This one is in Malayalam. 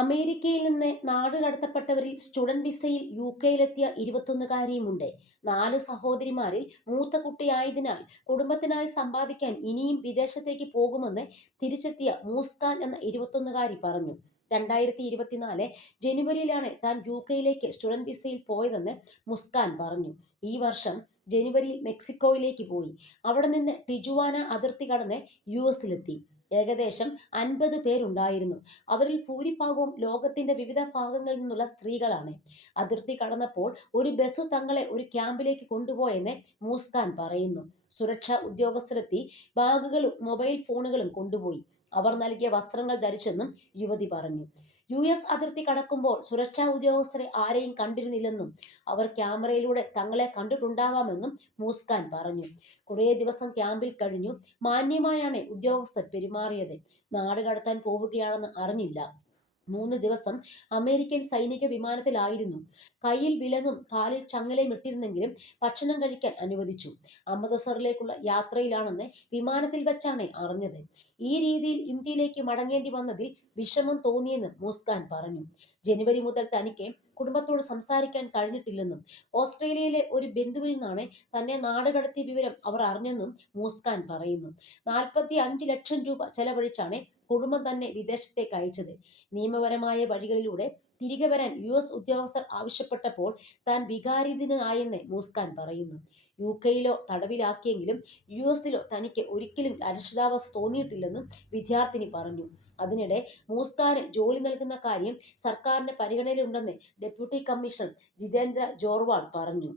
അമേരിക്കയിൽ നിന്ന് നാട് കടത്തപ്പെട്ടവരിൽ സ്റ്റുഡന്റ് വിസയിൽ യു കെയിലെത്തിയ ഇരുപത്തൊന്നുകാരിയുമുണ്ട്. നാല് സഹോദരിമാരിൽ മൂത്ത കുട്ടിയായതിനാൽ കുടുംബത്തിനായി സമ്പാദിക്കാൻ ഇനിയും വിദേശത്തേക്ക് പോകുമെന്ന് തിരിച്ചെത്തിയ മൂസ്കാൻ എന്ന ഇരുപത്തൊന്നുകാരി പറഞ്ഞു. രണ്ടായിരത്തി ഇരുപത്തിനാല് ജനുവരിയിലാണ് താൻ യു കെയിലേക്ക് സ്റ്റുഡന്റ് വിസയിൽ പോയതെന്ന് മുസ്കാൻ പറഞ്ഞു. ഈ വർഷം ജനുവരിയിൽ മെക്സിക്കോയിലേക്ക് പോയി. അവിടെ നിന്ന് ടിജുവാന അതിർത്തി കടന്ന് യു എസിലെത്തി. ഏകദേശം അൻപത് പേരുണ്ടായിരുന്നു. അവരിൽ ഭൂരിഭാഗവും ലോകത്തിന്റെ വിവിധ ഭാഗങ്ങളിൽ നിന്നുള്ള സ്ത്രീകളാണ്. അതിർത്തി കടന്നപ്പോൾ ഒരു ബസ് തങ്ങളെ ഒരു ക്യാമ്പിലേക്ക് കൊണ്ടുപോയെന്ന് മൂസ്കാൻ പറയുന്നു. സുരക്ഷാ ഉദ്യോഗസ്ഥരെത്തി ബാഗുകളും മൊബൈൽ ഫോണുകളും കൊണ്ടുപോയി. അവർ നൽകിയ വസ്ത്രങ്ങൾ ധരിച്ചെന്നും യുവതി പറഞ്ഞു. യു എസ് അതിർത്തി കടക്കുമ്പോൾ സുരക്ഷാ ഉദ്യോഗസ്ഥരെ ആരെയും കണ്ടിരുന്നില്ലെന്നും അവർ ക്യാമറയിലൂടെ തങ്ങളെ കണ്ടിട്ടുണ്ടാവാമെന്നും മൂസ്കാൻ പറഞ്ഞു. കുറേ ദിവസം ക്യാമ്പിൽ കഴിഞ്ഞു. മാന്യമായാണ് ഉദ്യോഗസ്ഥർ പെരുമാറിയത്. നാട് കടത്താൻ പോവുകയാണെന്ന് അറിഞ്ഞില്ല. മൂന്ന് ദിവസം അമേരിക്കൻ സൈനിക വിമാനത്തിലായിരുന്നു. കയ്യിൽ വിലങ്ങും കാലിൽ ചങ്ങലയും ഇട്ടിരുന്നെങ്കിലും ഭക്ഷണം കഴിക്കാൻ അനുവദിച്ചു. അമൃതസറിലേക്കുള്ള യാത്രയിലാണെന്ന് വിമാനത്തിൽ വെച്ചാണ് അറിഞ്ഞത്. ഈ രീതിയിൽ ഇന്ത്യയിലേക്ക് മടങ്ങേണ്ടി വന്നതിൽ വിഷമം തോന്നിയെന്ന് മുസ്കാൻ പറഞ്ഞു. ജനുവരി മുതൽ തനിക്ക് കുടുംബത്തോട് സംസാരിക്കാൻ കഴിഞ്ഞിട്ടില്ലെന്നും ഓസ്ട്രേലിയയിലെ ഒരു ബന്ധുവിൽ നിന്നാണ് തന്നെ നാടുകടത്തിയ വിവരം അവർ അറിഞ്ഞെന്നും മൂസ്കാൻ പറയുന്നു. നാൽപ്പത്തി അഞ്ച് ലക്ഷം രൂപ ചെലവഴിച്ചാണ് കുടുംബം തന്നെ വിദേശത്തേക്ക് അയച്ചത്. നിയമപരമായ വഴികളിലൂടെ തിരികെ വരാൻ യു എസ് ഉദ്യോഗസ്ഥർ ആവശ്യപ്പെട്ടപ്പോൾ താൻ വികാരിതനായെന്ന് മൂസ്കാൻ പറയുന്നു. യു കെയിലോ തടവിലാക്കിയെങ്കിലും യു എസിലോ തനിക്ക് ഒരിക്കലും അരക്ഷിതാവസ്ഥ തോന്നിയിട്ടില്ലെന്നും വിദ്യാർത്ഥിനി പറഞ്ഞു. അതിനിടെ മൂസ്കാന് ജോലി നൽകുന്ന കാര്യം സർക്കാരിന്റെ പരിഗണനയിലുണ്ടെന്ന് ഡെപ്യൂട്ടി കമ്മീഷണർ ജിതേന്ദ്ര ജോർവാൾ പറഞ്ഞു.